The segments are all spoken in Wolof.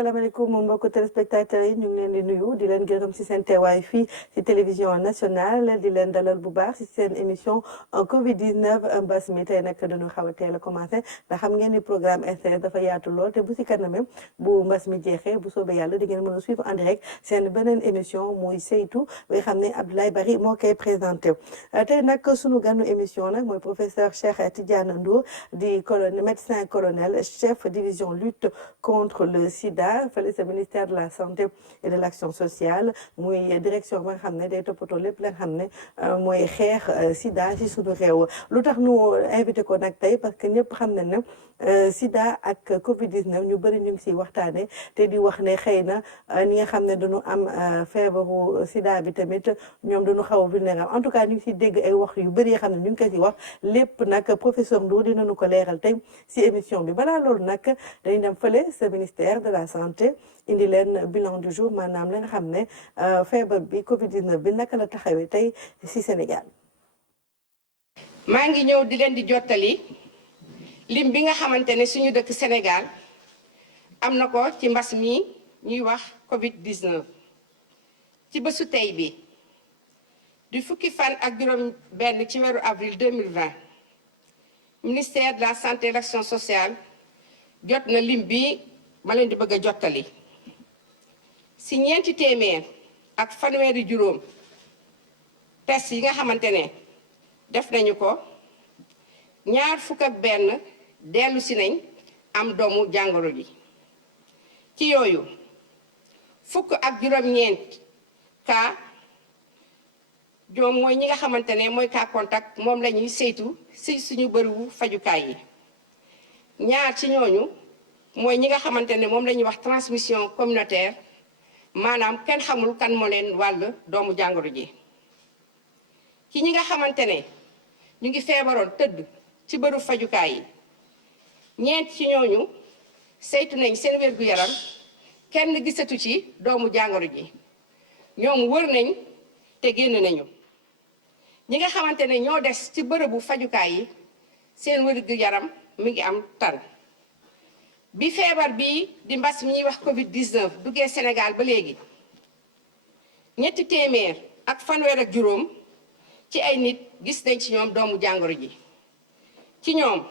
asalaamaaleykum mbokki téléspectateurs yi ñu ngi leen di nuyu di leen gërëm ci seen teewaay fii ci télévision nationale di leen dalal bu baax ci seen émission Covid 19 mbas mi tey nag dañu xaw a teel a commencé ndax xam ngeen ni programme RTS dafa yaatu lool te bu ci kanamam bu mbas mi jeexee bu soobee yàlla di ngeen mën a suivre en direct seen beneen émission muy saytu bi xam ne Abdoulaye Bari moo koy présenté tey nag sunu ganu émission nag mooy professeur Cheikh Tidiane Ndour di médecin colonel chef division lutte contre le sida fële sa ministère de la santé et de l'action sociale muy direction ba nga xam ne day toppatoo lépp la nga xam ne mooy xeex sida ci sunu réew lu tax nu invité ko nag tey parce que ñëpp xam nañ ne sida ak Covid 19 ñu bëri ñu ngi siy waxtaanee te di wax ne xëy na ñi nga xam ne dañu am feebaru sida bi tamit ñoom dañu xaw a vulnérable en tout cas ñu ngi siy dégg ay wax yu bëri yoo xam ne ñu ngi ko si wax lépp nag professeur Ndour dinañu ko leeral tey si émission bi balaa loolu nag dañu dem fële sa ministère de la santé indi leen bilan du jour maanaam la nga xam ne feebar bi Covid 19 bi naka la taxawee tey si Sénégal. maa ngi ñëw di leen di jottali lim bi nga xamante ne suñu dëkk Sénégal am na ko ci mbas mi ñuy wax Covid 19 ci bésu tey bi di fukki fan ak juróom benn ci weeru avril 2020 ministère de la santé et de l'action sociale jot na lim bi ma leen di bëgg a jottali si ñeenti téeméer ak fanweeri juróom test yi nga xamante ne def nañu ko ñaar fukk ak benn dellu si nañ am doomu jàngoro ji ci yooyu fukk ak juróom-ñeent cas ñoom mooy ñi nga xamante ne mooy cas contact moom la ñuy saytu si suñu bërëbu fajukaay yi ñaar ci ñooñu mooy ñi nga xamante ne moom la ñuy wax transmission communautaire maanaam kenn xamul kan moo leen wàll doomu jàngoro ji ci ñi nga xamante ne ñu ngi feebaroon tëdd ci bërëbu fajukaay yi ñeent ci ñooñu saytu nañ seen wér-gu-yaram kenn gisatu ci doomu jàngoro ji ñoom wër nañ te génn nañu ñi nga xamante ne ñoo des ci bërëbu fajukaay yi seen wér-gu-yaram mi ngi am tan bi feebar bi di mbas mi ñuy wax Covid 19 duggee Sénégal ba léegi ñetti téeméer ak fanweer ak juróom ci ay nit gis nañ ci ñoom doomu jàngoro ji ci ñoom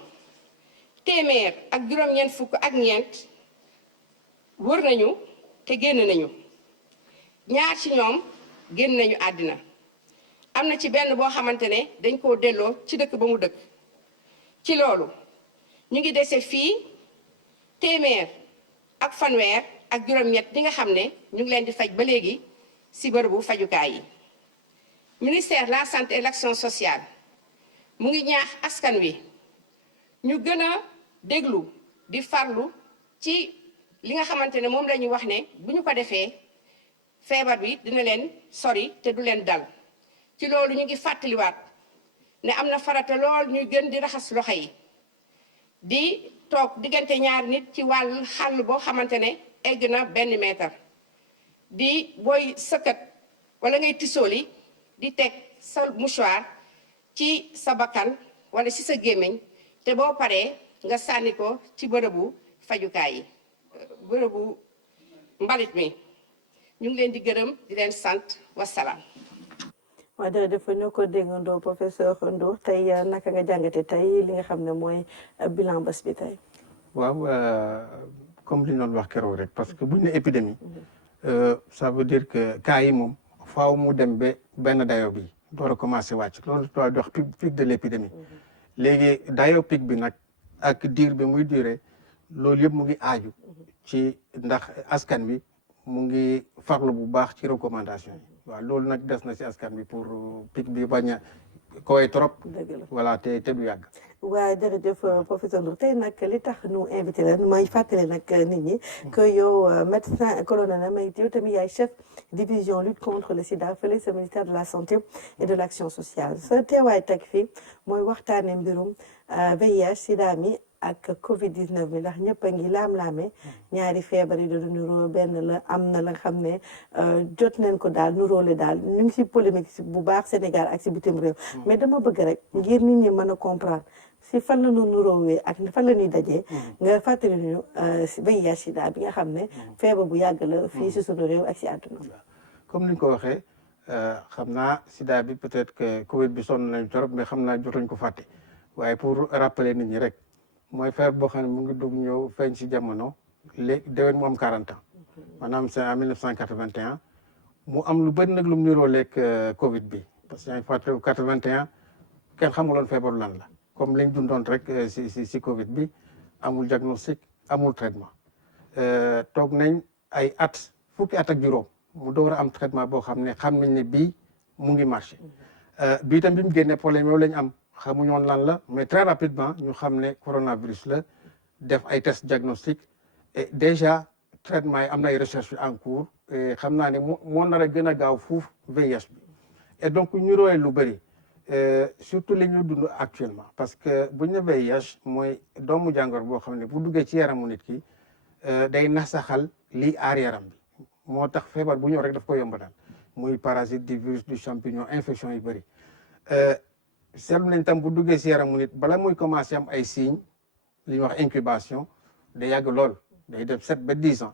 téeméer ak juróom-ñeent fukk ak ñeent wër nañu te génn nañu ñaar ci ñoom génn nañu àddina am na ci benn boo xamante ne dañ koo delloo ci dëkk ba mu dëkk ci loolu ñu ngi dese fii téeméer ak fanweer ak juróom-ñett ñi nga xam ne ñu ngi leen di faj ba léegi ci bërëbu fajukaay yi ministère de la santé et de l'action sociale mu ngi ñaax askan wi ñu gën a déglu di farlu ci li nga xamante ne moom la ñuy wax ne bu ñu ko defee feebar bi dina leen sori te du leen dal ci loolu ñu ngi fàttaliwaat ne am na farata lool ñuy gën di raxas loxo yi di toog diggante ñaari nit ci wàll xàll boo xamante ne egg na 1 mètre di booy sëkkat wala ngay tisooli di teg sa mouchoir ci sa bakkan wala ci sa gémmiñ te boo paree nga sànni ko ci bërëbu fajukaay yi bërëbu mbalit mi ñu ngi leen di gërëm di leen sant wasalaam. waaw jërëjëf ñoo ko déggandoo professeur Ndour tey naka nga jàngate tey li nga xam ne mooy bilan bés bi tey. waaw comme li ñu doon wax keroog rek parce que buñ ne épidémie ça veut dire que cas yi moom faaw mu dem ba benn dayo bi door a commencé wàcc loolu tubaab di wax pic de l'épidémie léegi dayo pic bi nag ak diir bi muy duré loolu yëpp mu ngi aaju ci ndax askan bi mu ngi farlu bu baax ci recommandation yi waaw loolu nag des na ci askan bi pour pic bi bañ a koy trop voilà te du yàgg. waaw jërëjëf professeur Ndour tey nag li tax nu invité la may fàttali nag nit ñi que yow médecin colonel may yow tamit yaay chef division lutte contre le sida fële sa ministère de la santé et de l'action sociale sa teewaay teg fii mooy waxtaane mbirum VIH sida mi ak Covid 19 bi ndax ñëpp a ngi laam-laame ñaari feebar yi da nuroo benn la am na la nga xam ne jot nañ ko daal nuróole daal ñu ngi si polémique bu baax Sénégal ak si bitim réew mais dama bëgg rek ngir nit ñi mën a comprendre si fan la ñu nuróowee ak fan la ñuy dajee nga fàttali ñu si VIH sida bi nga xam ne feebar bu yàgg la fii si sunu réew ak si àdduna. comme ni nga ko waxee xam naa sida bi peut-être que Covid bi sonn nañu trop mais xam naa jotuñ ko fàtte waaye pour rappeler nit ñi rek mooy feebar boo xam ne mu ngi dugg ñëw feeñ si jamono léegi déwén mu am 40 ans maanaam c'est en 1981 mu am lu bëri nag lu mu niroo leeg Covid bi parce que yaa ngi fàttaliku 81 kenn xamuloon feebaru lan la comme liñ dundoon rek si Covid bi amul diagnostic amul traitement toog nañ ay fukki at ak juróom mu door a am traitement boo xam ne bii mu ngi marché bii tam bi mu génnee problème yooyu lañ am xamuñu woon lan la mais très rapidement ñu xam ne coronavirus la def ay test diagnostic et déjà traitement yi am na ay recherche en cours xam naa ne moo nar a gën a gaaw fuuf VIH bi et donc ñu roye lu bëri surtout li ñu dund actuellement parce que bu ñu ne VIH mooy doomu jàngoro boo xam ne bu duggee ci yaramu nit ki day nasaxal lii aar yaram bi moo tax feebar bu ñëw rek daf ko yombalal muy parasite du virus du champignon infection yu bëri seetlu nañ tam bu duggee si yaramu nit bala muy commencé am ay signes li ñuy wax incubation day yàgg lool day def 7 ba 10 ans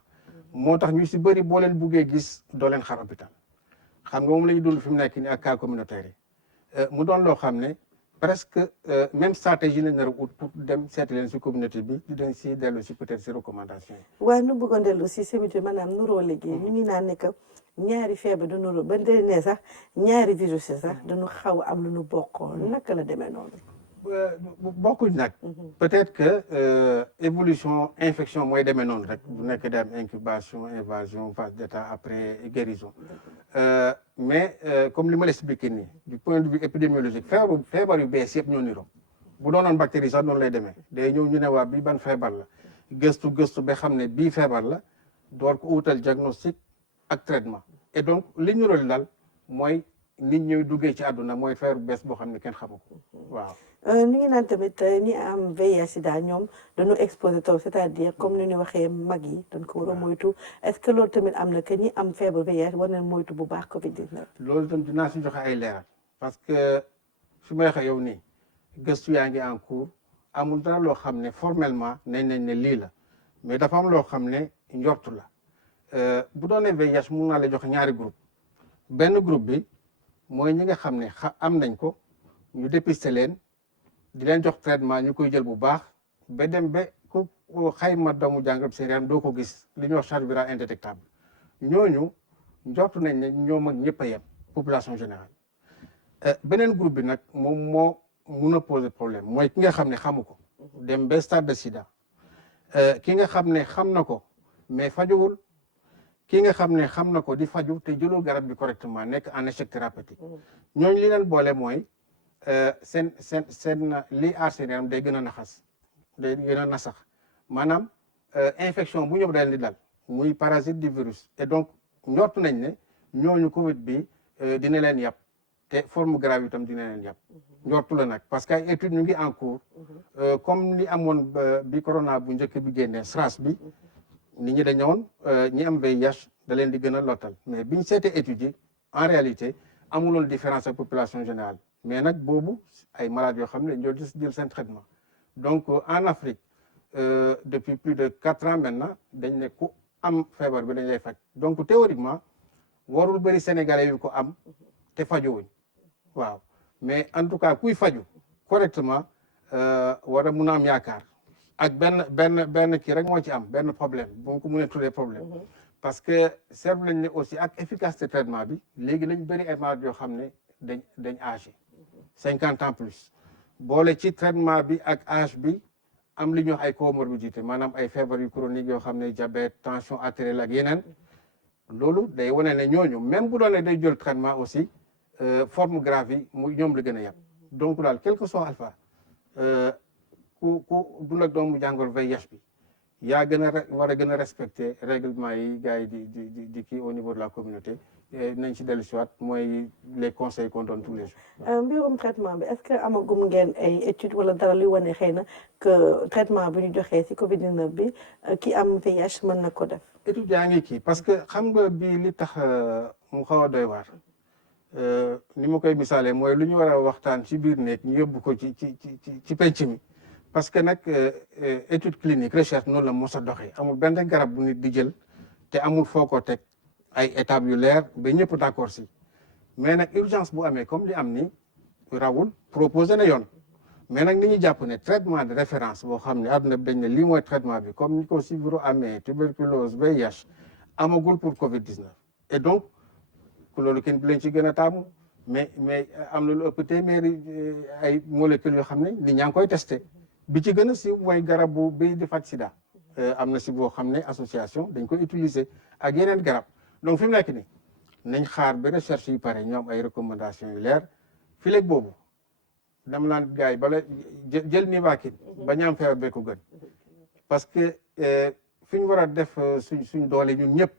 moo tax ñu si bëri boo leen buggee gis doo leen xaar hôpital xam nga moom la ñu dund fi mu nekk nii ak cas communautaire yi mu doon loo xam ne presque même stratégie lañ nar a ut pour dem seeti leen si communauté bi di leen si dellu si peut-être si recommandation yi. waaye nu bëggoon dellu si semité maanaam nuroo liggéey ñu ngi naan ne que ñaari feebar du nuroo ba dee ne sax ñaari virus yi sax dañu xaw a am lu nu bokkoon naka la demee noonu. bokkuñ nag peut-être que évolution infection mooy demee noonu rek bu nekk dem incubation invasion phase d'état après guérison mais comme li ma l'expliqué nii du point de vue épidémiologique feebar yu bees yëpp ñoo niroo bu doonoon bactérie sax noonu lay demee day ñëw ñu ne waa bii ban feebar la gëstu ba xam ne bii feebar la door ko utal diagnostic ak traitement et donc li ñu rool daal mooy nit ñuy duggee ci àdduna mooy feebar bu bees boo xam ne kenn xamu ko waaw. ni ngi naan tamit ñi am VIH sida ñoom dañu exposé taw c'est-à-dire comme ni ñu waxee mag yi dañ ko war a moytu est-ce que loolu tamit am na que ñi am feebar VIH war nañ moytu bu baax Covid-19. loolu tam dinaa si joxe ay leeral parce que su may waxee yow nii gëstu yaa ngi en cours amul dara loo xam ne formellement nañ ne lii la mais dafa am loo xam ne njortu la bu doonee VIH mun naa la joxe ñaari groupe benn groupe bi mooy ñi nga xam ne am nañ ko ñu dépister leen di leen jox traitement ñu koy jël bu baax ba dem ba ku xayma doomu jàngoro seen yaram doo ko gis li ñuy wax charge virale indétectable ñooñu njortu nañ ne ñoom ak ñëpp a yem population générale. beneen groupe bi nag moom moo mun a poser problème mooy ki nga xam ne xamu ko dem ba stade de sida ki nga xam ne xam na ko mais fajuwul ki nga xam ne xam na ko di faju te jëlul garab bi correctement nekk en échec thérapeutique ñooñu li leen boole mooy seen li aar seen yaram day gën a naxas day gën a nasax maanaam infection bu ñëw daleen di dal muy parasite du virus et donc njort nañ ne ñooñu Covid bi dina leen yàpp te forme grave itam dina leen yàpp njortu la nag parce que ay études ñu ngi en cours comme li amoon bi corona bu njëkk bi génnee SRAS bi nit ñi dañ ñëwoon ñi am VIH da leen di gën a lottal mais biñ seetee études yi en réalité amuloon différence ak population générale mais nag boobu ay malades yoo xam ne ñoo jël seen traitement donc en Afrique depuis plus de 4 ans maintenant dañ ne ku am feebar bi dañ lay faj donc théoriquement warul bëri Sénégalais yu ko am te fajuwuñ waaw mais en tout cas kuy faju correctement war a mun a am yaakaar ak benn kii rek moo ci am benn problème bu nga ko mënee tuddee problème parce que seetlu nañ ne aussi ak efficacité traitement bi léegi lañ bëri ay malades yoo xam ne dañ âgé 50 ans plus boole ci traitement bi ak âge bi am li ñuy wax ay comorbidité maanaam ay feebar yu chronique yoo xam ne diabète tension artérielle ak yeneen loolu day wane ne ñooñu même bu doonee day jël traitement aussi forme grave yi mu ñoom la gën a yem donc daal quel que soit alpha ku dund ak doomu jàngoro VIH bi yaa gën a war a gën a respecter règlement yi gars yi di kii au niveau de la communauté nañ ci dellu si waat mooy les conseils qu'on donne tous les jours. mbirum traitement bi est-ce que amagum ngeen ay études wala dara luy wane xëy na que traitement bi ñu joxee ci Covid-19 bi ki am VIH mën na ko def. études yaa ngi kii parce que xam nga bii li tax mu xaw a doy waar ni ma koy misaalee mooy lu ñu war a waxtaan ci biir nekk ñu yóbbu ko ci penc mi parce que nag étude clinique recherche noonu la mos a doxee amul benn garab bu nit di jël te amul foo ko teg ay étapes yu leer ba ñëpp d'accord si mais nag urgence bu amee comme li am ni rawul proposé na yoon mais nag ni ñu jàpp ne traitement de référence boo xam ne àdduna bi dañ ne lii mooy traitement bi comme ni ko sibiru amee tuberculose VIH amagul pour Covid-19 et donc loolu kenn du leen ci gën a taamu mais am na lu ëpp téeméeri ay molécules yoo xam ne nit ñaa ngi koy testé bi ci gën a siiw mooy garabu bi di faj sida am na si boo xam ne association dañ koy utiliser ak yeneen garab donc fi mu nekk nii nañ xaar ba recherche yi pare ñoom ay recommandations yu leer fileeg boobu dama naan gars yi bala jël Nivaquine ba ñaam feebar bee ko gën parce que fi ñu war a def suñ doole ñun ñëpp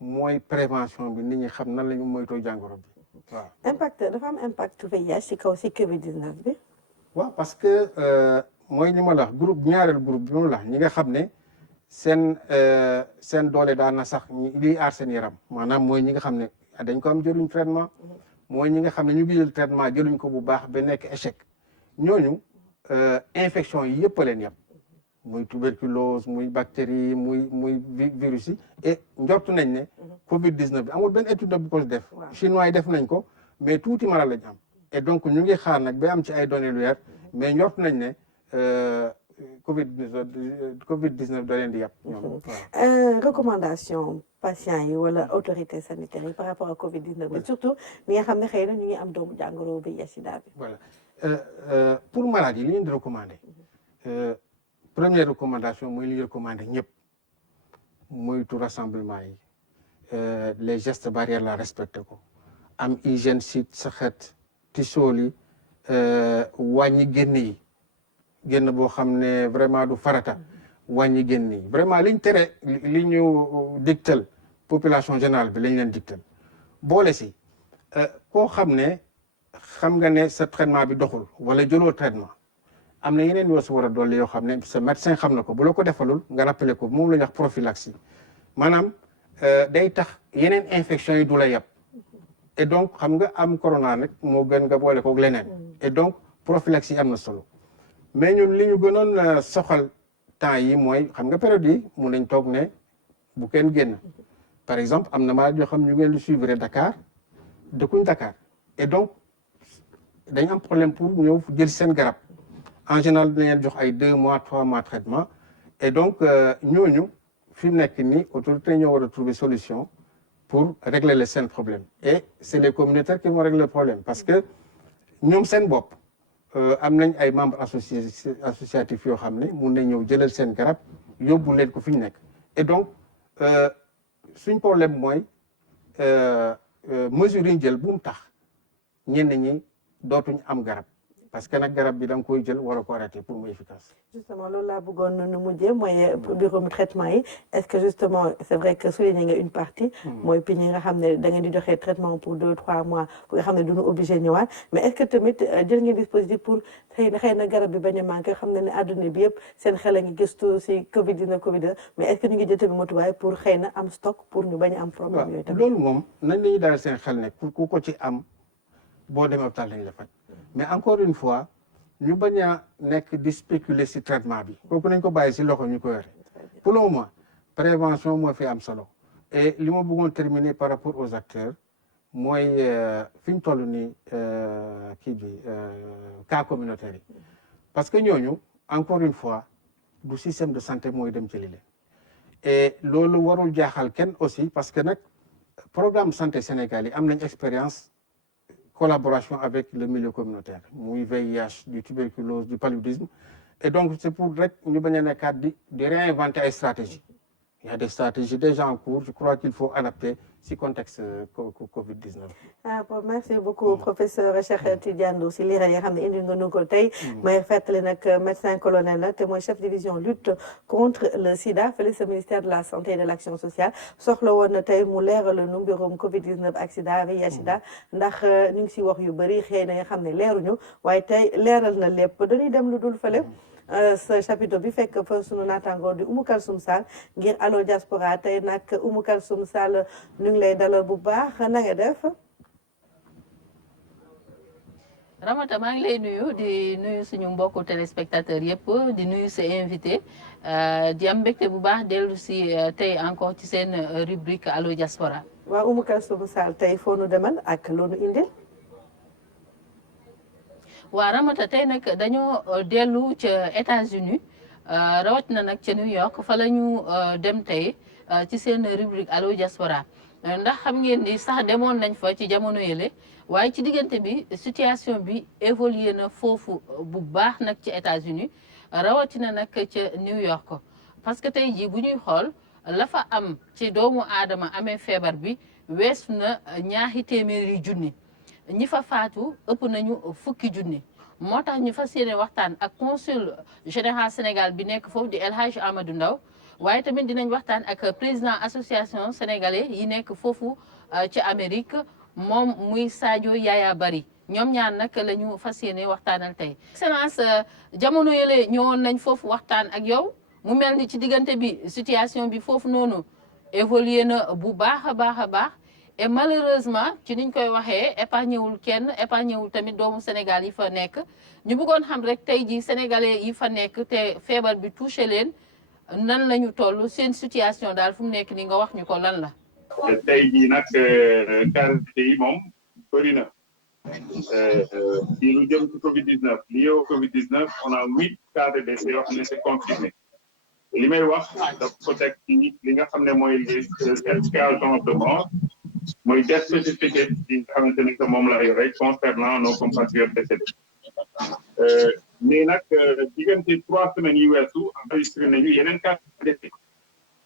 mooy prévention bi nit ñi xam nan la ñu moytoo jàngoro bi waaw. dafa am impact VIH ci kaw ci Covid-19 bi. waaw parce que mooy ni ma la wax groupe ñaareel groupe bi moom la ñi nga xam ne seen doole daan na sax liy aar seen yaram maanaam mooy ñi nga xam ne dañ ko am jëluñ traitement mooy ñi nga xam ne ñu ngi jël traitement jëluñ ko bu baax ba nekk échec ñooñu infection yi yëpp a leen yem muy tuberculose muy bactérie muy virus yi et njortu nañ ne Covid-19 bi amul benn étude bu ko def chinois yi def nañ ko mais tuuti mala lañ am et donc ñu ngi xaar nag ba am ci ay données lu leer mais njortu nañ ne Covid-19 da leen di yàpp ñoom recommandation patients yi wala autorité sanitaire yi par rapport à Covid-19 bi surtout ñi nga xam ne xëy na ñu ngi am doomu jàngoro bi sida bi. voilà pour malade yi li ñu di recommandé première recommandation mooy li ñu recommandé ñëpp moytu rassemblement yi les gestes barrières la respecté ko am hygiène si sa xet tisool yi wàññi génn yi génn boo xam ne vraiment du farata wàññi génn yi vraiment liñ tere li ñu digtal population générale bi lañ leen digtal boole si koo xam ne xam nga ne sa traitement bi doxul wala jëloo traitement am na yeneen yoo si war a dolli yoo xam ne sa médecin xam na ko bu la ko defalul nga rappelé ko moom la ñuy wax prophylaxie maanaam day tax yeneen infection yi du la yàpp et donc xam nga am corona nag moo gën nga boole koog leneen et donc prophylaxie am na solo mais ñun li ñu gënoon soxal temps yi mooy xam nga période yi mun nañ toog ne bu kenn génn par exemple am na malade yoo xam ñu ngeen di suivre Dakar dëkkuñ Dakar et donc dañ am problème pour ñëw jël seen garab en général dañ leen jox ay 2 mois 3 mois traitement et donc ñooñu fi mu nekk nii autorité ñoo war a trouver solution pour régler le seen problème et c'est les communautaires qui vont régler le problème parce que ñoom seen bopp am nañ ay membres associatifs yoo xam ne mun nañ ñëw jëlal seen garab yóbbu leen ko fi ñu nekk et donc suñ problème mooy mesure yi ñu jël bu mu tax ñenn ñi dootuñ am garab parce que nag garab bi da nga koy jël war a ko arrêter pour mu efficace. justement loolu laa bëggoon nu mujjee mooy mbirum traitement yi est-ce que justement c'est vrai que souligné nga une partie. mooy pi ñi nga xam ne da ngeen di joxe traitement pour 2-3 mois pour nga xam ne duñu obligé ñëwaat mais est-ce que tamit jël ngeen dispositif pour xëy na garab bi bañ a manqué xam ne àdduna bi yëpp seen xel a ngi gëstu si Covid-19 Covid-19 mais est-ce que ñu ngi jël tamit motuwaay pour xëy na am stock pour ñu bañ a am problème yooyu tamit. loolu moom nañ la ñuy daal seen xel ne ku ko ci am boo demee hôpital lañ la faj mais encore une fois ñu bañ a nekk di spéculer ci traitement bi kooku nañ ko bàyyi ci loxo ñu ko yore pour le moment prévention moo fi am solo et li ma bëggoon terminer par rapport aux acteurs mooy fi ñu toll nii kii bi cas communautaire yi parce que ñooñu encore une fois du système de santé mooy dem jëli leen et loolu warul jaaxal kenn aussi parce que nag programme santé Sénégal yi am nañ expérience collaboration avec le milieu communautaire muy VIH du tuberculose du paludisme et donc c'est pour rek ñu bañ a nekkaat di réinventer ay stratégies il y a des stratégies déjà en cours je crois qu'il faut adapter si contexte Covid-19. bon merci beaucoup professeur Cheikh Tidiane Ndour si leeral yi nga xam ne indi nga nu ko tey. may fàttali nag médecin colonel la te mooy chef division lutte contre le sida fële sa ministère de la santé et de l'action sociale soxla woon na tey mu leeral nu mbirum Covid-19 ak sida VIH sida ndax ñu ngi si wax yu bëri xëy na nga xam ne leeruñu waaye tey leeral na lépp dañuy dem lu dul fële. sa chapitre bi fekk fa sunu naataangoor di Oumou Kalsoum Sall ngir Allo Diaspora tey nag Oumou Kalsoum Sall ñu ngi lay dalal bu baax na nga def. Ramata maa ngi lay nuyu di nuyu suñu mbokku téléspectateur yëpp di nuyu sa invité di am mbégte bu baax dellu si tey encore ci seen rubrique Allo Diaspora. waaw Oumou Kalsoum Sall tey foo nu demal ak loonu indil. waa Ramata tey nag dañoo dellu ca États-Unis rawat na nag ca New York fa la ñu dem tey ci seen rubrique Allo Diaspora ndax xam ngeen ni sax demoon nañ fa ci jamono yële waaye ci diggante bi situation bi évolué na foofu bu baax nag ci États-Unis rawatina nag ca New York parce que tey jii bu ñuy xool la fa am ci doomu aadama amee feebar bi weesu na ñaari téeméeri junni ñi fa faatu ëpp nañu fukki junni moo tax ñu fas yéene waxtaan ak consul général Sénégal bi nekk foofu di El Hadj Amadou Ndaw waaye tamit dinañ waxtaan ak président association sénégalais yi nekk foofu ci Amérique moom muy Sadio Yaya Bari ñoom ñaar nag la ñu fas yéene waxtaanal tey. Excellence jamono yële ñëwoon nañ foofu waxtaan ak yow mu mel ni ci diggante bi situation bi foofu noonu évolué na bu baax a baax a baax et malheureusement ci niñ koy waxee épargné wul kenn épargné wul tamit doomu Sénégal yi fa nekk ñu bëggoon xam rek tey jii sénégalais yi fa nekk te feebar bi touché leen nan la ñu toll seen situation daal fu mu nekk ni nga wax ñu ko lan la. tey jii nag quarante yi moom bëri na ci lu jëm ci Covid 19 lié au Covid 19 on a 8 cas de décès yoo xam ne c'est confirmé li may wax dafa ko teg ci li nga xam ne mooy les certificats de mort mooy death certificate yi nga xamante ne que moom la yore concernant nos compatriotes décédés mais nag diggante 3 semaines yi weesu enregistré nañu yeneen cas de décès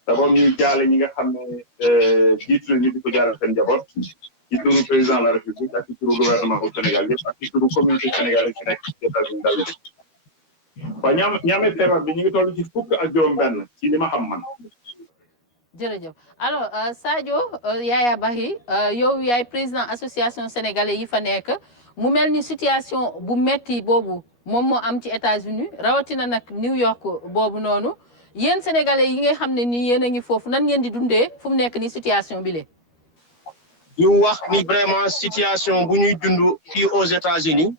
d'abord ñuy jaale ñi nga xam ne jiitu nañu di ko jaarale seen njaboot ci turu président de la République ak ci turu gouvernement au Sénégal yëpp ak ci turu communauté sénégalaise ci nekk ci États-Unis dal waaw ñaamee feebar bi ñu ngi toll ci fukk ak juróom-benn ci li ma xam man. jërëjëf alors Sadio Yaya Bari yow yaay président association sénégalais yi fa nekk mu mel ni situation bu metti boobu moom moo am ci États-Unis rawatina nag New York boobu noonu yéen sénégalais yi nga xam ne nii yéen a ngi foofu nan ngeen di dundee fu mu nekk ni situation bi le ñu wax ni vraiment situation bu ñuy dund fii aux États-Unis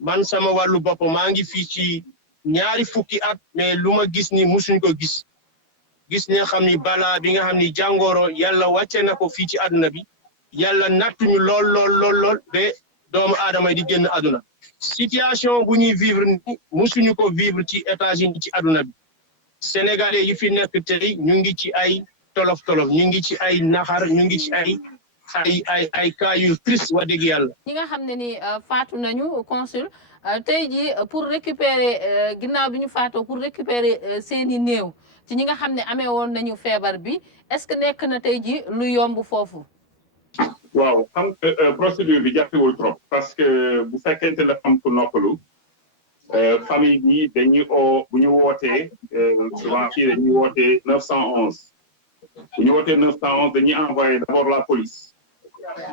man sama wàllu bopp maa ngi fii ci ñaari fukki at mais lu ma gis ni musuñ ko gis ne xam ni balaa bi nga xam ni jàngoro yàlla wàcce na ko fii ci àdduna bi yàlla nattuñu lool ba doomu aadama yi di génn àdduna situation bu ñuy vivre ni musuñu ko vivre ci États-Unis ci àdduna bi sénégalais yi fi nekk tey ñu ngi ci ay tolof ñu ngi ci ay naxar ñu ngi ci ay cas yu triste wax dëgg yàlla. ñi nga xam ne ni faatu nañu consul tey jii pour récupérer ginnaaw bi ñu faatoo pour récupérer seeni néew ci ñi nga xam ne amee woon nañu feebar bi est-ce que nekk na tey jii lu yomb foofu. waaw xam procédure bi jafewul trop parce que bu fekkente la am ku noppalu famille bi dañuy bu ñu wootee souvent fii dañuy wootee 911 bu ñu wootee 911 dañuy envoyé d'abord la police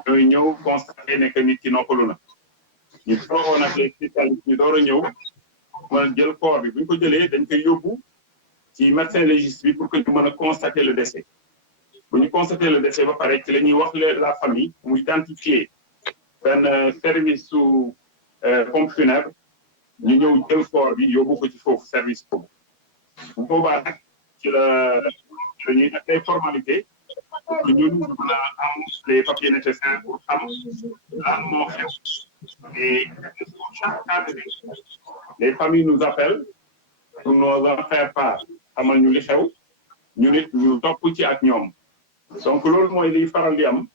ñooy ñëw constaté ne que nit ki noppalu na ñu dooroon ak les spécialistes ñu door a ñëw mën a jël corps bi bu ñu ko jëlee dañ koy yóbbu ci médecin légiste bi pour que ñu mën a constater le décès bu ñu constater le décès ba pare ci la ñuy wax la famille mu identifier benn service su pompe funèbre ñu ñëw jël corps bi yóbbu ko ci foofu service boobu bu boobaa nag ci la ñuy def ay formalités pour que ñun ñu mën a am les papiers nécessaires pour xam lan moo xew et pour chaque cas de décès les familles nous appellent pour nous en faire part xamal ñu li xew ñu nit ñu topp ci ak ñoom donc loolu mooy liy faral di am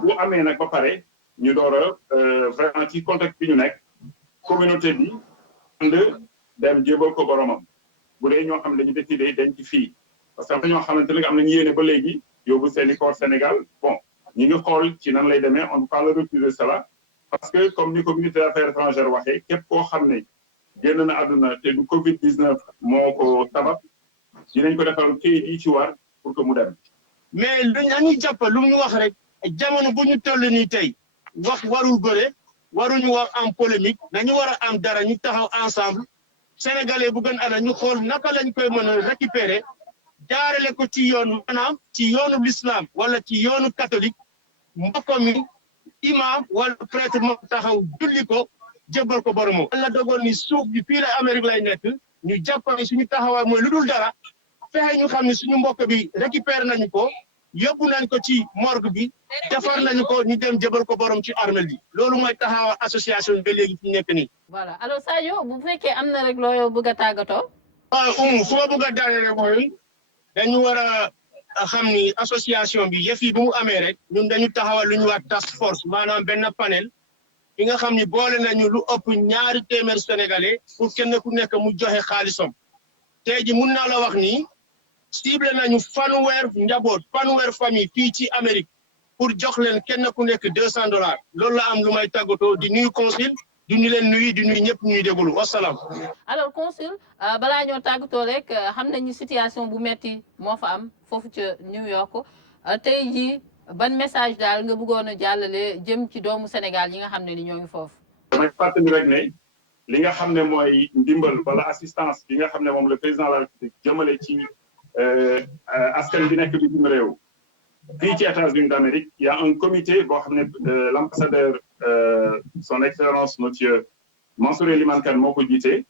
bu amee nag ba pare ñu door a vraiment ci contexte bi ñu nekk communauté bi ànd dem jébal ko boromam bu dee ñoo xam ne dañu décidé dañ ci fii parce que am na ñoo xamante ne am nañu yéene ba léegi yóbbu seeni corps Sénégal bon ñu ngi xool ci nan lay demee on ne peut pas le refuser cela parce que comme ni communauté d'affaires étrangères waxee képp koo xam ne génn na àdduna te du Covid 19 moo ko sabab dinañ ko defal kayit yi ci war pour que mu dem. mais dañuy jàpp lu ñu wax rek jamono bu ñu toll nii tey wax warul bëre waruñu wax am polémique dañu war a am dara ñu taxaw ensemble sénégalais bu gën ana ñu xool naka lañ koy mën a récupérer jaarale ko ci yoon maanaam ci yoonu l'islam wala ci yoonu catholique mbokk mi imam wala prêtre moo taxaw julli ko jébbal ko boromam. la dogoon ni suuf bi fii la Amérique lay nekk ñu jàppale suñu taxawaay mooy lu dul dara fexe ñu xam ne suñu mbokk bi récupéré nañu ko yóbbu nañ ko ci morgue bi defar nañu ko ñu dem jébal ko borom ci armel bi loolu mooy taxawa association bi ba léegi fi nekk nii. voilà alors Sadio bu fekkee am na rek loo bëgg a tàggatoo. waaw fu ma bëgg a daaneel mooy dañu war a xam ni association bi yëf yi bu mu amee rek ñun dañu taxawal lu ñu wax task force maanaam benn panel bi nga xam ni boole nañu lu ëpp 2 téeméer sénégalais pour kenn ku nekk mu joxe xaalisam tey ji mun naa la wax ni ciblé nañu fanweer njaboot fanweer famille fii ci Amérique pour jox leen kenn ku nekk $200 loolu la am lu may tàggatoo di nuyu consul di ñu leen nuyu di nuyu ñëpp ñuy déglu wasalaam. alors consul balaa ñoo tàggatoo rek xam nañu situation bu metti moo fa am foofu ca New York tey jii ban message daal nga bëggoon a jàllale jëm ci doomu Sénégal yi nga xam ne ni ñoo ngi foofu. damay fàttali rek ne li nga xam ne mooy ndimbal wala assistance bi nga xam ne moom le président de la République jëmale ci askan bi nekk bitim réew fii ci États-Unis d'Amérique il y a un comité boo xam ne l'ambassadeur son excellence monsieur Mansour Elimane Kane moo ko jiite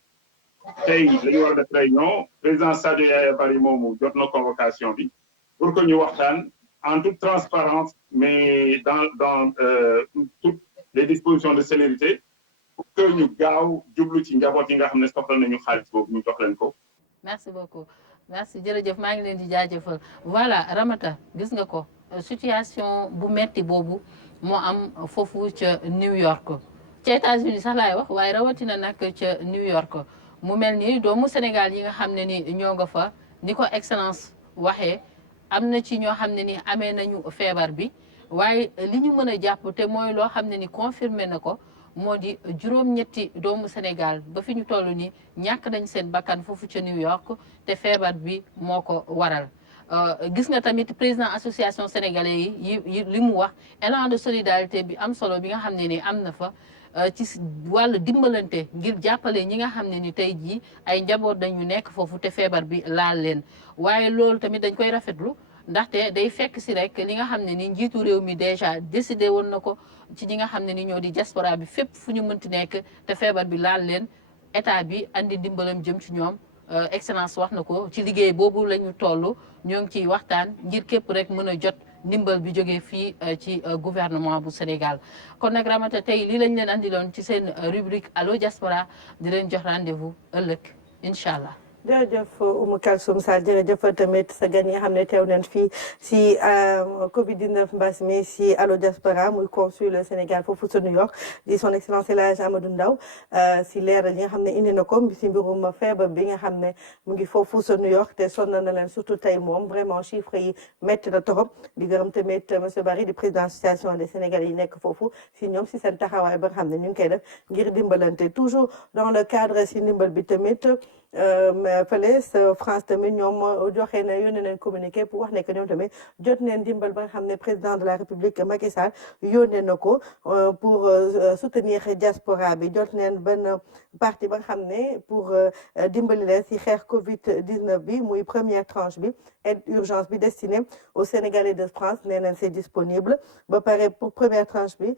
tey la ñu war a def réunion président Sadio Yaya Bari moomu jot na convocation bi pour que ñu waxtaan en toute transparence mais dans toutes les dispositions de célérité pour que ñu gaaw jublu ci njaboot yi nga xam ne soxla nañu xaalis boobu ñu jox leen ko. merci beaucoup merci jërëjëf maa ngi leen di jaajëfal voilà Ramata gis nga ko situation bu metti boobu moo am foofu ca New York ca États-Unis sax laay wax waaye rawatina nag ca New York mu mel ni doomu Sénégal yi nga xam ne ni ñoo nga fa ni ko excellence waxee am na ci ñoo xam ne ni amee nañu feebar bi waaye li ñu mën a jàpp te mooy loo xam ne ni confirmé na ko moo di juróom-ñetti doomu Sénégal ba fi ñu toll ni ñàkk nañ seen bakkan foofu ca New York te feebar bi moo ko waral gis nga tamit président association sénégalais yi li mu wax élan de solidarité bi am solo bi nga xam ne ni am na fa ci wàllu dimbalante ngir jàppale ñi nga xam ne ni tey jii ay njaboot dañu nekk foofu te feebar bi laal leen waaye loolu tamit dañ koy rafetlu ndaxte day fekk si rek li nga xam ne ni njiitu réew mi déjà décidé woon na ko ci ñi nga xam ne ni ñoo di diaspora bi fépp fu ñu mënti nekk te feebar bi laal leen état bi andi dimbalam jëm ci ñoom excellence wax na ko ci liggéey boobu la ñu toll ñoo ngi ciy waxtaan ngir képp rek mën a jot ndimbal bi jógee fii ci gouvernement bu Sénégal kon nag Ramata tey lii lañ leen andiloon ci seen rubrique Allo Diaspora di leen jox rendez-vous ëllëg incha allah. jërëjëf Oumou Kalsoum Sall jërëjëf tamit sa gan yi nga xam ne teew nañ fii si Covid 19 mbas mi si Allo Diaspora muy consul Sénégal foofu sa New York di son excellence El Hadj Amadou Ndaw si leeral yi nga xam ne indi na ko si mbirum feebar bi nga xam ne mu ngi foofu sa New York te sonn na leen surtout tey moom vraiment chiffre yi métti na trop di gërëm tamit monsieur Barry di président association des Sénégalais yi nekk foofu si ñoom si seen taxawaay ba nga xam ne ñu ngi koy def ngir dimbalante toujours dans le cadre si ndimbal bi tamit. fële sa France tamit ñoom joxe na yónnee nañ communiqué pour wax ne que ñoom tamit jot neen dimbal ba nga xam ne président de la République Macky Sall yónnee na ko pour soutenir diaspora bi jot neen benn partie ba nga xam ne pour dimbali leen si xeex Covid 19 bi muy première tranche bi aide urgence bi destinée aux Sénégalais de France nee nañ c'est disponible ba pare pour première tranche bi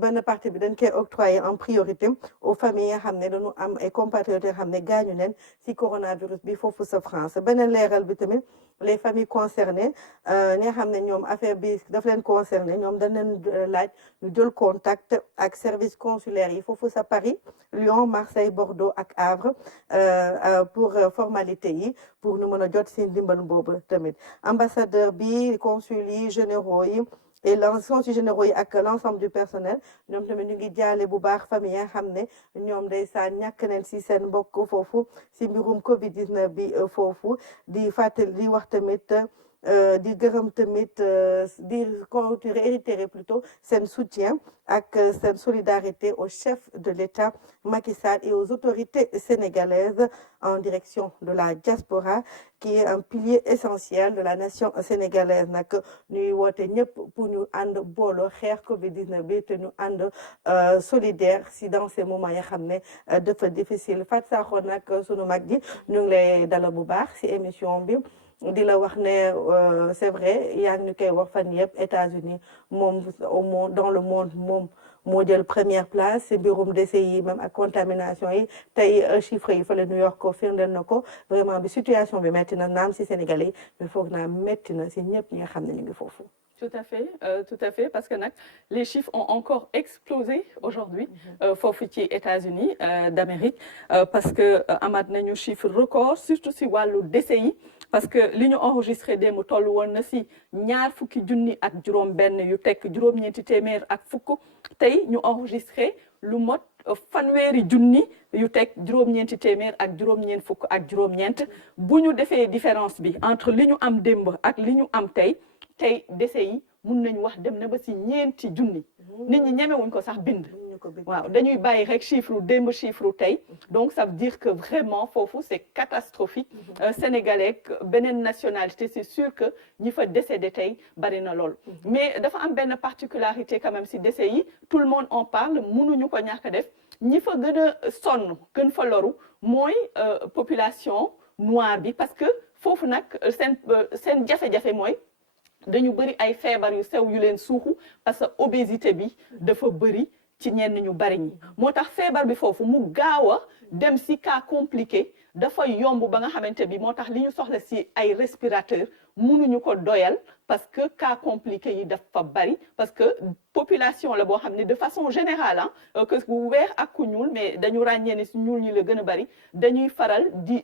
benn partie bi dañ koy octroyer en priorité aux familles nga xam ne dañu am ay compatriotes yoo xam ne gaañu neen si coronavirus bi foofu sa France beneen leeral bi tamit les familles concernées ñi nga xam ne ñoom affaire bi daf leen concerné ñoom dañ leen laaj ñu jël contact ak service consulaire yi foofu sa Paris Lyon Marseille Bordeaux ak Havre pour formalité yi pour ñu mën a jot si ndimbal boobu tamit ambassadeur bi consul yi généraux yi et consuls généraux yi ak l'ensemble du personnel ñoom tamit ñu ngi jaale bu baax famille yi nga xam ne ñoom ndeysaan ñàkk nañ si seen mbokk foofu si mbirum Covid 19 bi foofu di fàttali di wax tamit di gërëm tamit di réitérer plutôt seen soutien ak seen solidarité au chef de l'État Macky Sall et aux autorités sénégalaises en direction de la diaspora qui est un pilier essentiel de la nation sénégalaise nag ñuy woote ñëpp pour ñu ànd booloo xeex Covid 19 bi te ñu ànd solidaire si dans ces moments yi xam ne dafa difficile Fatou Sakho nag sunu mag ji ñu ngi lay dalal bu baax si émission bi di la wax ne c'est vrai yaa ngi ñu koy wax fan yëpp États-Unis moom au monde dans le monde moom moo jël première place si mbirum décès yi même ak contamination yi tey chiffres yi fële New York ko firndeel na ko vraiment bi situation bi métti na naam si Sénégalais yi mais foog naa métti na si ñëpp ñi nga xam ne ñu ngi foofu. Tout à fait, parce que les chiffres ont encore explosé aujourd'hui foofu ci États-Unis d'Amérique parce que amaat nañu chiffre record surtout si wàllu décès yi parce que li ñu enregistré démb toll woon na si ñaar fukki junni ak juróom-benn yu teg juróom-ñeenti téeméer ak fukk tey ñu enregistré lu mot fanweeri junni yu teg juróom-ñeenti téeméer ak juróom-ñeent fukk ak juróom-ñeent bu ñu defee différence bi entre li ñu am démb ak li ñu am tey décès yi mun nañu wax dem na ba si ñeenti junni nit ñi ñemewuñ ko sax bind waaw dañuy bàyyi rek chiffre démb chiffre tey donc ça veut dire que vraiment foofu c'est catastrophique sénégalais beneen nationalité c'est sûr que ñi fa décédé tey bari na lool mais dafa am benn particularité quand même si décès yi tout le monde en parle mënuñu ko ñàkk a def ñi fa gën a sonn gën fa loru mooy population noire bi parce que foofu nag seen jafe-jafe mooy dañu bëri ay feebar yu sew yu leen suuxu parce que obésité bi dafa bëri ci ñenn ñu bari ñi moo tax feebar bi foofu mu gaaw a dem si cas compliqué dafa yomb ba nga xamante bi moo tax li ñu soxla si ay respirateur mënuñu ko doyal parce que cas compliqué yi dafa bari parce que population la boo xam ne de façon générale que bu weex ak ku ñuul mais dañu ràññee ne si ñuul ñi la gën a bari dañuy faral di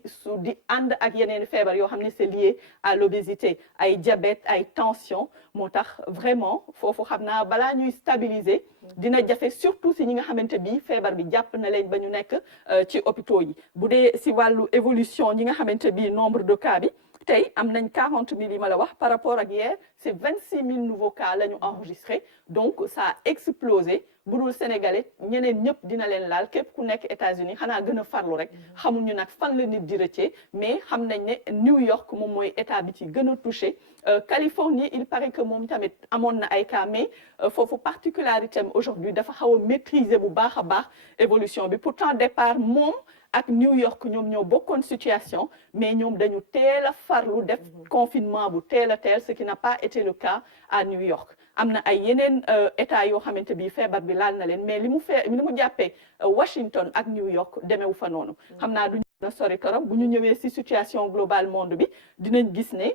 ànd ak yeneen feebar yoo xam ne c'est lié à l'obésité ay diabète ay tension moo tax vraiment foofu xam naa balaa ñuy stabiliser dina jafe surtout si ñi nga xamante bi feebar bi jàpp na leen ba ñu nekk ci hôpitaux yi bu dee si wàllu évolution ñi nga xamante bi nombre de cas bi tey am nañ 40 000 yi ma la wax par rapport ak hier c'est 26 000 nouveaux cas la ñu enregistré donc ça a explosé bu dul sénégalais ñeneen ñëpp dina leen laal képp ku nekk États-Unis xanaa gën a farlu rek xamuñu nag fan la nit di rëccee mais xam nañ ne New York moom mooy état bi ci gën a touché Californie il paraît que moom tamit amoon na ay cas mais foofu particularité am aujourd'hui dafa xaw a maîtriser bu baax a baax évolution bi pourtant départ moom ak New York ñoom ñoo bokkoon situation mais ñoom dañu teel a farlu def confinement bu teel a teel ce qui n'a pas été le cas à New York am na ay yeneen état yoo xamante bi feebar bi laal na leen mais li mu jàppee Washington ak New York demewu fa noonu xam naa duñu na sori torop bu ñu ñëwee si situation globale monde bi dinañ gis ne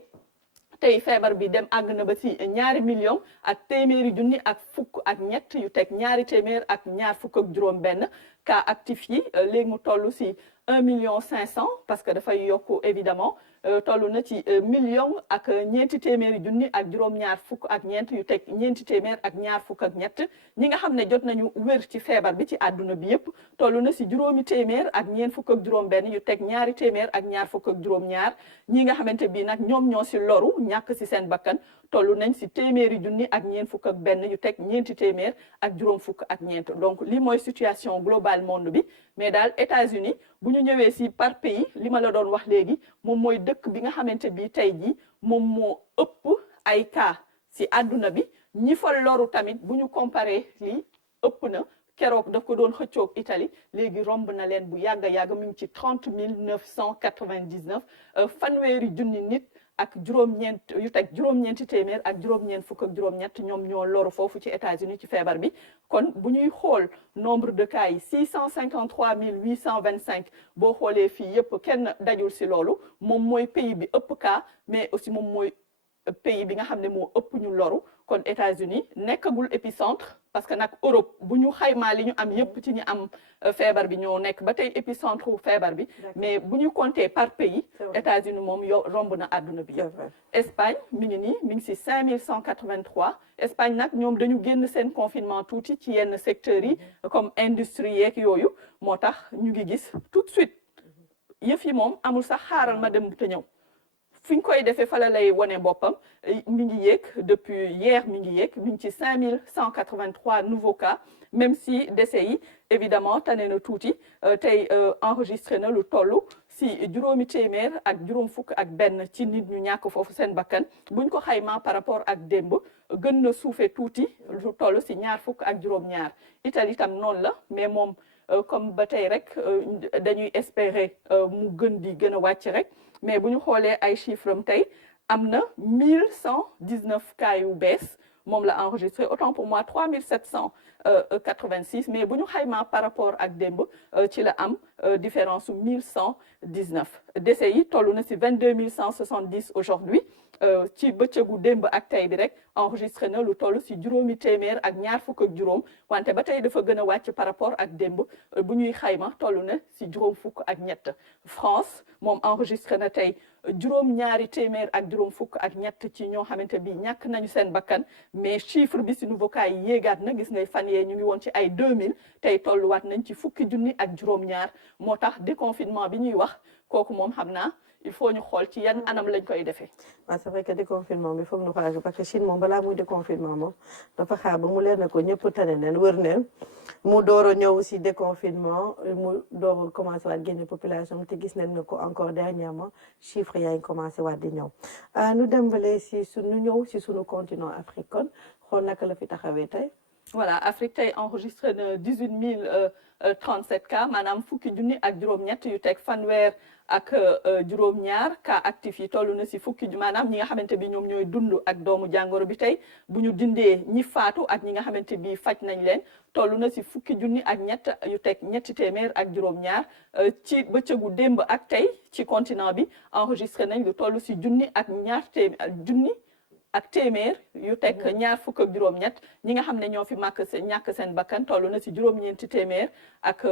tey feebar bi dem àgg na ba si 2 millions ak téeméeri junni ak fukk ak ñett yu teg 2 téeméer ak ñaar fukk ak juróom benn cas actifs yi léegi mu toll si 1 million 500 parce que dafay yokku évidemment toll na ci million ak ñeenti téeméeri junni ak juróom-ñaar fukk ak ñeent yu teg ñeenti téeméer ak ñaar fukk ak ñett ñi nga xam ne jot nañu wér ci feebar bi ci àdduna bi yépp toll na si juróomi téeméer ak ñeent fukk ak juróom-benn yu teg 2 téeméer ak ñaar fukk ak juróom-ñaar ñi nga xamante bi nag ñoom ñoo si loru ñàkk si seen bakkan toll nañ si téeméeri junni ak ñeent fukk ak benn yu teg ñeenti téeméer ak juróom fukk ak ñeent donc lii mooy situation globale monde bi mais daal États-Unis bu ñu ñëwee si par pays li ma la doon wax léegi moom mooy dëkk bi nga xamante bi tey jii moom moo ëpp ay cas si àdduna bi ñi fa loru tamit bu ñu comparé lii ëpp na keroog daf ko doon xëccoog Italie léegi romb na leen bu yàgg a yàgg mu ngi ci 30 999 fanweeri junni nit ak juróom-ñeent yu teg juróom-ñeenti téeméer ak juróom-ñeent fukk ak juróom-ñett ñoom ñoo loru foofu ci États-Unis ci feebar bi kon bu ñuy xool nombre de cas yi 653 825 boo xoolee fii yëpp kenn dajul si loolu moom mooy pays bi ëpp cas mais aussi moom mooy pays bi nga xam ne moo ëpp ñu loru kon États-Unis nekkagul épicentre parce que nag Europe bu ñu xaymaa li ñu am yëpp ci ñu am feebar bi ñoo nekk ba tey épicentre feebar bi mais bu ñu compter par pays États-Unis moom romb na àdduna bi yëpp Espagne mi ngi nii mi ngi si 5183 Espagne nag ñoom dañu génn seen confinement tuuti ci yenn secteurs yi comme industrie yeeg yooyu moo tax ñu ngi gis tout de suite yëf yi moom amul sax xaaral ma dem te ñëw fi ñu koy defee fa la lay wane boppam mi ngi yéeg depuis hier mi ngi yéeg mi ngi ci 5183 nouveaux cas même si décès yi évidemment tane na tuuti tey enregistré na lu toll si juróomi téeméer ak juróom fukk ak benn ci nit ñu ñàkk foofu seen bakkan buñ ko xaymaa par rapport ak démb gën na suufee tuuti lu toll si ñaar fukk ak juróom-ñaar Italie tam noonu la mais moom comme ba tey rek dañuy espérer mu gën a wàcc rek mais bu ñu xoolee ay chiffres am tey am na 1119 cas yu bees moom la enregistré autant pour moi 3786 mais bu ñu xaymaa par rapport ak démb ci la am différence su 1119 décès yi toll na si 22 170 aujourd'hui ci bëccëgu démb ak tey bi rek enregistré na lu toll si juróomi téeméer ak ñaar fukk ak juróom wante ba tey dafa gën a wàcc par rapport ak démb bu ñuy xayma toll na si juróom fukk ak ñett France moom enregistré na tey juróom ñaari téeméer ak juróom fukk ak ñett ci ñoo xamante bi ñàkk nañu seen bakkan mais chiffre bi si nouveau cas yi yéegaat na gis ngay fan yee ñu ngi woon ci ay 2000 tey tolluwaat nañ ci fukki junni ak juróom ñaar moo tax déconfinement bi ñuy wax kooku moom xam naa il faut ñu xool ci yan anam lañ koy defee. waaw c'est vrai que déconfinement bi foog ñu xaar parce que Chine moom balaa muy déconfinement moom dafa xaar ba mu leer na ko ñëpp tane neen wër neen mu door a ñëw aussi déconfinement mu door a commencé waat génne population te gis nañ ne ko encore dernièrement chiffre yaa ngi commencé waat di ñëw. nu dembale si suñu ñëw si suñu continent Afrique kon xool naka la fi taxawee tey. voilà Afrique tey enregistré na 18 037 cas maanaam fukki junni ak juróom-ñett yu teg fanweer ak juróom-ñaar cas actifs yi toll na si fukki maanaam ñi nga xamante bi ñoom ñooy dund ak doomu jàngoro bi tey bu ñu dindee ñi faatu ak ñi nga xamante bi faj nañ leen toll na si fukki junni ak ñett yu teg ñetti téeméer ak juróom-ñaar ci bëccëgu démb ak tey ci continent bi enregistré nañ lu toll si junni ak téeméer yu teg ñaar fukk ak juróom-ñett ñi nga xam ne ñoo fi ñàkk seen bakkan toll na si juróom-ñeenti téeméer ak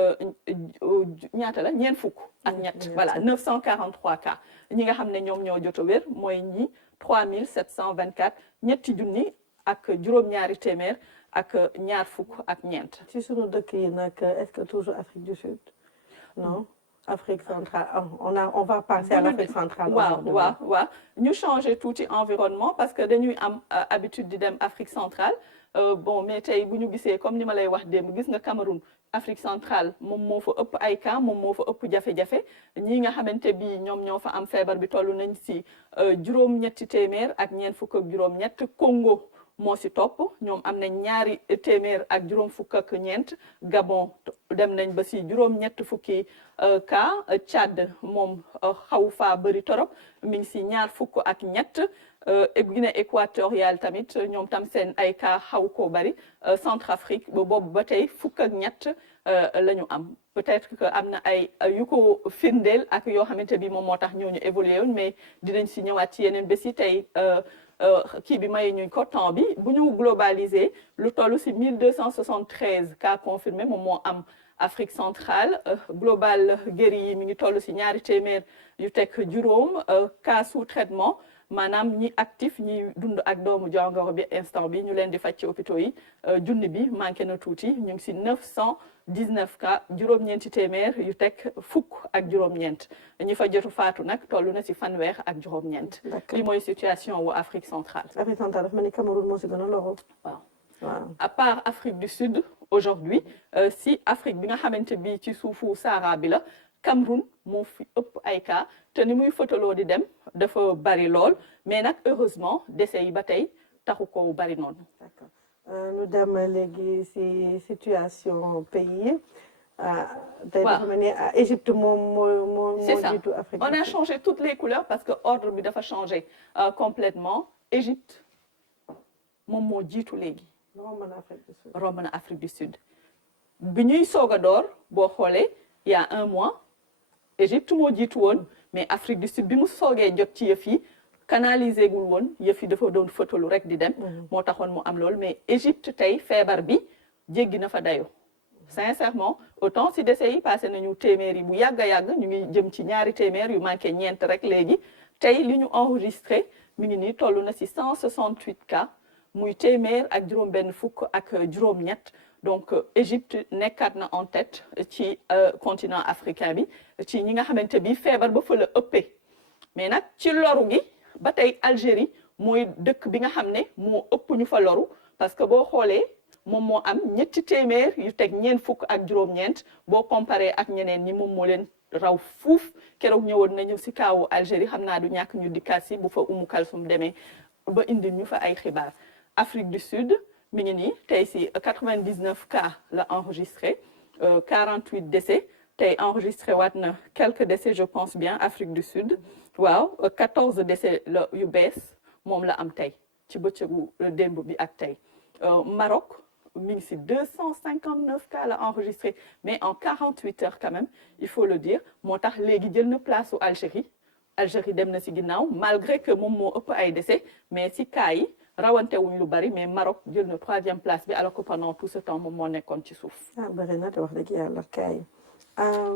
ñaata la ñeent fukk ak ñett voilà 943 cas ñi nga xam ne ñoom ñoo jot a wér mooy ñi 3724 ñetti junni ak juróom-ñaari téeméer ak ñaar fukk ak ñeent. ci sunu dëkk yi nag est-ce que toujours Afrique du Sud non. Afrique centrale on va passer à l'Afrique centrale. waaw ñu changer tuuti environnement parce que dañuy am habitude di dem Afrique centrale bon mais tey bu ñu gisee comme ni ma lay wax démb gis nga Cameroun Afrique centrale moom moo fa ëpp ay cas moom moo fa ëpp jafe-jafe ñi nga xamante bi ñoom ñoo fa am feebar bi toll nañ si juróom-ñetti téeméer ak ñeent fukk ak juróom-ñett Congo moo si topp ñoom am nañ ñaari téeméer ak juróom fukk ak ñeent Gabon dem nañ ba si juróom-ñett fukki cas Tchad moom xaw faa bëri torop mi ngi si ñaar fukk ak ñett Guinée équatoriale tamit ñoom tam seen ay cas xaw koo bëri Centrafrique ba boobu ba tey fukk ak ñett la ñu am peut-être que am na ay yu ko firndeel ak yoo xamante bi moom moo tax ñooñu évolué woon mais dinañ si ñëwaat ci yeneen bés yi tey kii bi may ñu ko temps bi bu ñu globalisé lu toll si 1273 cas confirmés moom moo am Afrique centrale global guéri yi mi ngi toll si ñaari téeméer yu teg juróom cas sous traitement maanaam ñi actif ñi dund ak doomu jàngoro bi instant bi ñu leen di faj ci hôpitaux yi junni bi manqué na tuuti ñu ngi si 919 cas juróom-ñeenti téeméer yu teg fukk ak juróom-ñeent ñi fa jotu faatu nag toll na si fanweer ak juróom-ñeent. li mooy situation wu Afrique centrale. Afrique centrale dafa mel ni Cameroun moo si gën a loru. waaw à part Afrique du Sud aujourd'hui si Afrique bi nga xamante bi ci suufu Sahara bi la Cameroun moo fi ëpp ay cas te ni muy fëtaloo di dem dafa bari lool mais nag heureusement décès yi ba tey taxu ko bari noonu. D'accord. ñu dem léegi si situation pays tey dafa mel ni Égypte moo jiitu Afrique. On a changé toutes les couleurs parce que ordre bi dafa changé complètement Égypte moom moo jiitu léegi. romb na Afrique du Sud bi ñuy soog a door boo xoolee il y a un mois Égypte moo jiitu woon mais Afrique du Sud bi mu soogee jot ci yëf yi canalisé gul woon yëf yi dafa doon fëtalu rek di dem. moo taxoon mu am loolu mais Égypte tey feebar bi jéggi na fa dayo sincèrement autant si décès yi passé nañu téeméer yi bu yàgg a yàgg ñu ngi jëm ci ñaari téeméer yu manqué ñeent rek léegi tey li ñu enregistré mi ngi nii toll na si 168 cas. muy téeméer ak juróom benn fukk ak juróom-ñett donc Égypte nekkaat na en tête ci continent africain bi ci ñi nga xamante bi feebar ba fa la ëppee mais nag ci loru gi ba tey Algérie mooy dëkk bi nga xam ne moo ëpp ñu fa loru parce que boo xoolee moom moo am ñetti téeméer yu teg ñeent fukk ak juróom-ñeent boo comparé ak ñeneen ñi moom moo leen raw fuuf keroog ñëwoon nañu si kaawu Algérie xam naa du ñàkk ñu dikkaat si bu fa Umu Kalsum demee ba indi ñu fa ay xibaar. Afrique du Sud mi ngi nii tey si 99 cas la enregistré 48 décès tey enregistré waat na quelques décès je pense bien Afrique du Sud waaw 14 décès la yu bees moom la am tey ci bëccëgu démb bi ak tey Maroc mi ngi si 259 cas la enregistré mais en 48 heures quand même il faut le dire moo tax léegi jël na place u Algérie dem na si ginnaaw malgré que moom moo ëpp ay décès mais si cas yi rawante wuñ lu bari mais Maroc jël na 3e place bi alors que pendant tout ce temps moom moo nekkoon ci suuf. bëri na te wax dëgg yàlla cas yi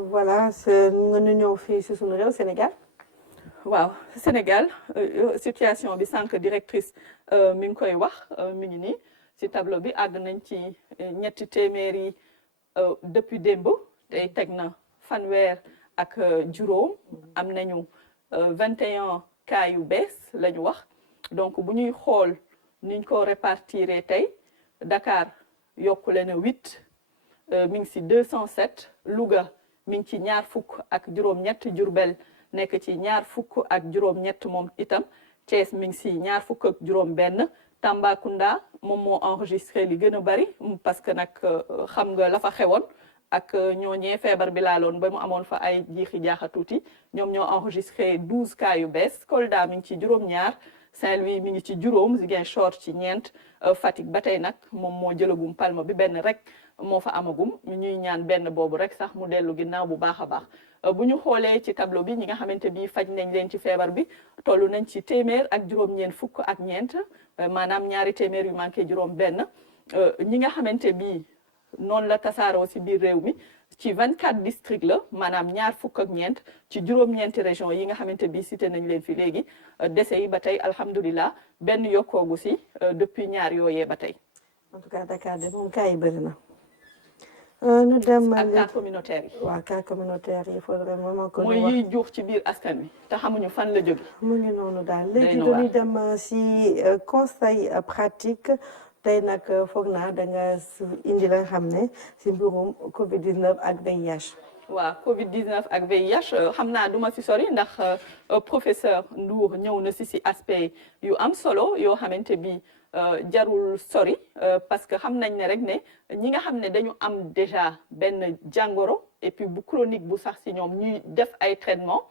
voilà nga ñu ñëw fii si suñu réew Sénégal. waaw Sénégal situation bi sànq directrice mi ngi koy wax mi ngi nii ci tableau bi àgg nañ ci ñetti téeméeri depuis démb tey teg na fanweer ak juróom am nañu 21 cas yu bees la ñu wax donc bu ñuy xool niñ ko répartir tey Dakar yokkule na 8 mi ngi ci 207 Louga mi ngi ci ñaar fukk ak juróom-ñett Diourbel nekk ci ñaar fukk ak juróom-ñett moom itam Thiès mi ngi ci ñaar fukk ak juróom-benn Tambacounda moom moo enregistré li gën a bari parce que nag xam nga la fa xewoon ak ñooñee feebar bi laaloon ba mu amoon fa ay jiixi jaaxa tuuti ñoom ñoo enregistré 12 cas yu bees Kolda mi ngi ci juróom-ñaar Saint-Louis mi ngi ci juróom Ziguinchor ci ñeent Fatick ba tey nag moom moo jëlagum palme bi benn rek moo fa amagum ñuy ñaan benn boobu rek sax mu dellu ginnaaw bu baax a baax bu ñu xoolee ci tableau bi ñi nga xamante bi faj nañ leen ci feebar bi toll nañ ci téeméer ak juróom-ñeent fukk ak ñeent maanaam ñaari téeméer yu manqué juróom benn ñi nga xamante bi noonu la tasaaroo si biir réew mi ci 24 districts la maanaam ñaar fukk ak ñeent ci juróom-ñeenti région yi nga xamante bi cité nañ leen fi léegi décès yi ba tey alhamdulilah benn yokkoogu si depuis ñaar yooyee ba tey. en tout cas Dakar de moom cas yi bëri na. ñu dem ak cas communautaire yi. waaw cas communautaire yi il faudrait vraiment que mooy yiy juux ci biir askan wi te xamuñu fan la jóge. mu ngi noonu daal léegi dañuy dem si conseil pratique. tey nag foog naa da nga indi la nga xam ne si mbirum Covid 19 ak VIH. waaw Covid 19 ak VIH xam naa du ma si sori ndax professeur Ndour ñëw na si aspect yu am solo yoo xamante bi jarul sori parce que xam nañ ne rek ne ñi nga xam ne dañu am déjà benn jàngoro et puis bu chronique bu sax si ñoom ñuy def ay traitement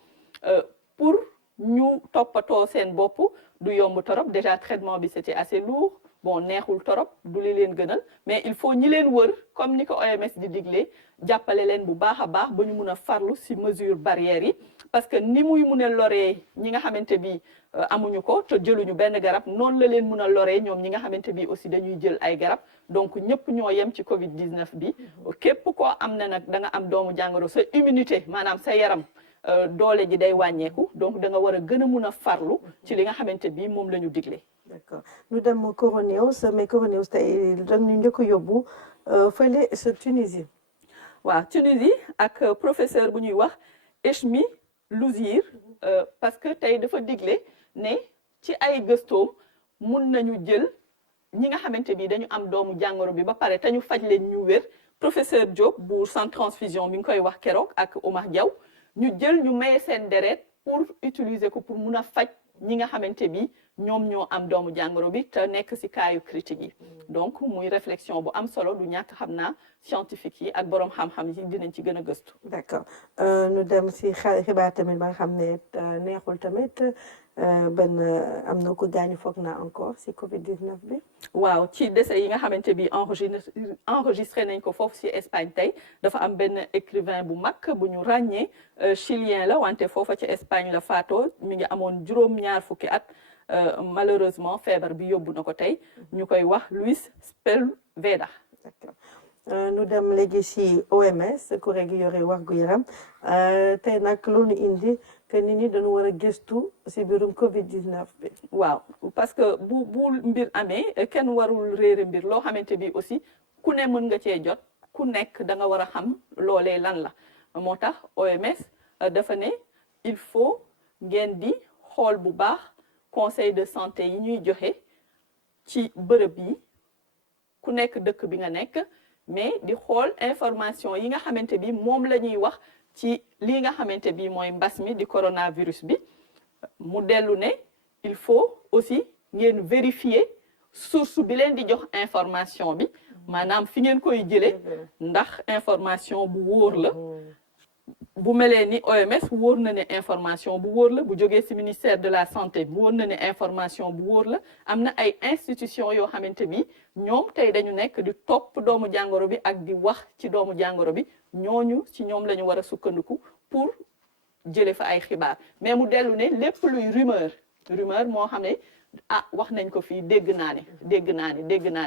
pour ñu toppatoo seen bopp du yomb torop déjà traitement bi c'était assez lourd. bon neexul torop du li leen gënal mais il faut ñi leen wër comme ni ko OMS di diglee jàppale leen bu baax a baax ba ñu mun a farlu si mesure barrières yi parce que ni muy mun a loree ñi nga xamante bi amuñu ko te jëluñu benn garab noonu la leen mun a loree ñoom ñi nga xamante bi aussi dañuy jël ay garab donc ñëpp ñoo yem ci Covid 19 bi képp koo am na nag da nga am doomu jàngoro sa immunité maanaam sa yaram doole ji day wàññeeku donc da nga war a gën a mun a farlu ci li nga xamante bi moom la ñu digle. d'accord ñu dem Coronews mais Coronews tey dañu njëkk a yóbbu fële sa Tunisie. waaw Tunisie ak professeur bu ñuy wax Echmi Louzir parce que tey dafa digle ne ci ay gëstoom mun nañu jël ñi nga xamante bi dañu am doomu jàngoro bi ba pare te ñu faj leen ñu wér professeur Diop bu centre transfusion mi ngi koy wax keroog ak Omar Diaw ñu jël ñu maye seen deret pour utiliser ko pour mun a faj ñi nga xamante bi ñoom ñoo am doomu jàngoro bi te nekk ci cas yu critique yi donc muy réflexion bu am solo du ñàkk xam naa scientifique yi ak borom xam-xam yi dinañ ci gën a gëstu. d'accord ñu dem ci xibaar tamit ba nga xam ne neexul tamit benn am na ko gaañu foog naa encore ci Covid 19 bi. waaw ci décès yi nga xamante bi enregistré nañ ko foofu ci Espagne tey dafa am benn écrivain bu mag bu ñu ràññee chilien la wante foofa ci Espagne la faatoo mi ngi amoon juróom-ñaar fukki at. malheureusement feebar bi yóbbu na ko tey ñu koy wax Luis Sepúlveda. d'accord ñu dem léegi ci OMS kuréel gi yore wérgu yaram tey nag loolu indi que nit ñi dañu war a gëstu ci mbirum Covid 19 bi. waaw parce que bu mbir amee kenn warul réere mbir loo xamante bi aussi ku ne mën nga cee jot ku nekk da nga war a xam loolee lan la moo tax OMS dafa ne il faut ngeen di xool bu baax. conseil de santé yi ñuy joxe ci bërëb yi ku nekk dëkk bi nga nekk mais di xool information yi nga xamante bi moom la ñuy wax ci lii nga xamante bi mooy mbas mi di coronavirus bi mu dellu ne il faut aussi ngeen vérifier source bi leen di jox information bi maanaam fi ngeen koy jëlee ndax information bu wóor la bu melee ni OMS wóor na ne information bu wóor la bu jógee ci ministère de la santé wóor na ne information bu wóor la am na ay institutions yoo xamante ni ñoom tey dañu nekk di topp doomu jàngoro bi ak di wax ci doomu jàngoro bi ñooñu ci ñoom la ñu war a sukkandiku pour jëlee fa ay xibaar mais mu dellu ne lépp luy rumeur moo xam ne wax nañ ko fii dégg naa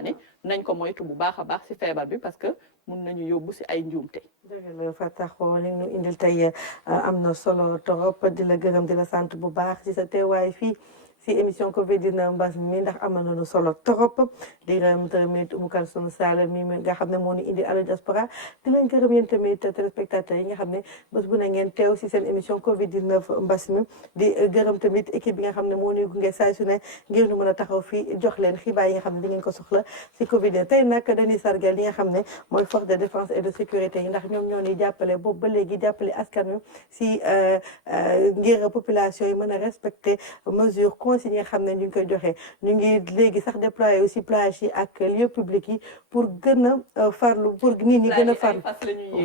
ne nañ ko moytu bu baax a baax ci feebar bi parce que mun nañu yóbbu ci ay njuumte. dëgg la Fatakho li ñu indil tey am na solo torop di la gërëm di la sant bu baax ci sa teewaay fii si émission Covid 19 mbas mi ndax am nañu solo torop di gërëm tamit Oumou Kalsoum Sall mi nga xam ne moo ñu indi Allo Diaspora di leen gërëm yéen tamit téléspectateurs yi nga xam ne bés bu ne ngeen teew si seen émission Covid 19 mbas mi di gërëm tamit équipe bi nga xam ne moo ñuy gunge saa su ne ngir ñu mën a taxaw fii jox leen xibaar yi nga xam ne di ngeen ko soxla si Covid tey nag dañuy sargal li nga xam ne mooy force de défense et de sécurité yi ndax ñoom ñoo ñuy jàppale boobu ba léegi jàppale askan wi si ngir population yi mën a respecter mesure consignes yi nga xam ne ñu ngi koy joxe ñu ngi léegi sax déployer aussi plage yi ak lieu public yi pour gën a farlu pour nit ñi gën a farlu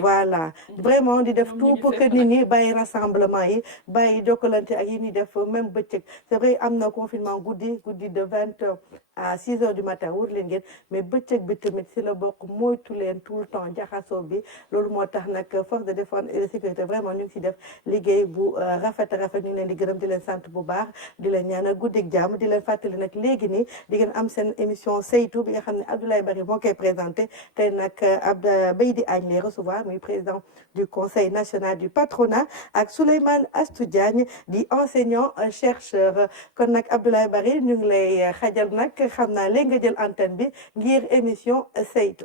voilà vraiment di def tout pour que nit ñi bàyyi rassemblement yi bàyyi jokkalante ak yi ñuy def même bëccëg c'est vrai am na confinement guddi de 20h à 6h du matin wóor leen ngeen mais bëccëg bi tamit si la bokk moytu leen tout le temps jaxasoo bi loolu moo tax nag force de défense et de sécurité vraiment ñu ngi si def liggéey bu rafet ñu ngi leen di gërëm di leen sant bu baax di leen ñaanal guddik jàmm di leen fàttali nag léegi nii di ngeen am seen émission saytu bi nga xam ne Abdoulaye Bari moo koy présenté tey nag Beydi Agne lay recevoir muy président du conseil national du patronat ak Souleymane Astou Diagne di enseignant chercheur kon nag Abdoulaye Bari ñu ngi lay xajal nag xam naa léegi nga jël antenne bi ngir émission saytu